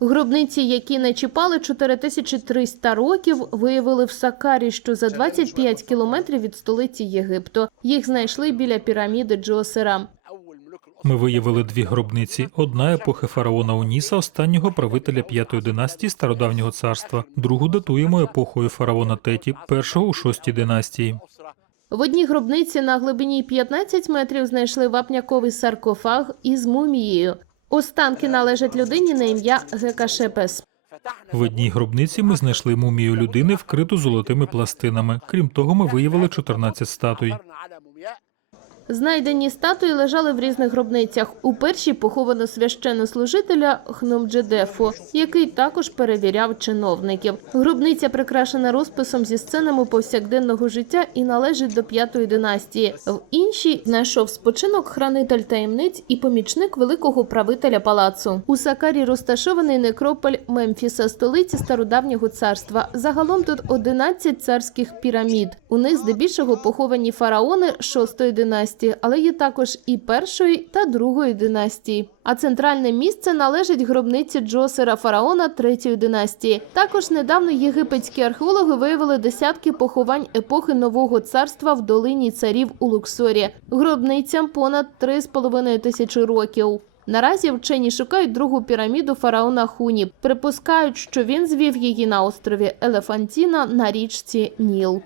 Гробниці, які не чіпали 4300 років, виявили в Сакарі, що за 25 кілометрів від столиці Єгипту. Їх знайшли біля піраміди Джосера. Ми виявили дві гробниці: одна епохи фараона Уніса, останнього правителя п'ятої династії стародавнього царства. Другу датуємо епохою фараона Теті, першого у шостій династії. В одній гробниці на глибині 15 метрів знайшли вапняковий саркофаг із мумією. Останки належать людині на ім'я Гекашепес. В одній гробниці ми знайшли мумію людини, вкриту золотими пластинами. Крім того, ми виявили 14 статуй. Знайдені статуї лежали в різних гробницях. У першій поховано священнослужителя Хнумджедефу, який також перевіряв чиновників. Гробниця прикрашена розписом зі сценами повсякденного життя і належить до п'ятої династії. В іншій знайшов спочинок хранитель таємниць і помічник великого правителя палацу. У Сакарі розташований некрополь Мемфіса, столиці стародавнього царства. Загалом тут 11 царських пірамід. У них здебільшого поховані фараони шостої династії, але є також і першої та другої династії. А центральне місце належить гробниці Джосера фараона третьої династії. Також недавно єгипетські археологи виявили десятки поховань епохи нового царства в долині царів у Луксорі. Гробницям понад 3,5 тисячі років. Наразі вчені шукають другу піраміду фараона Хуні. Припускають, що він звів її на острові Елефантіна на річці Ніл.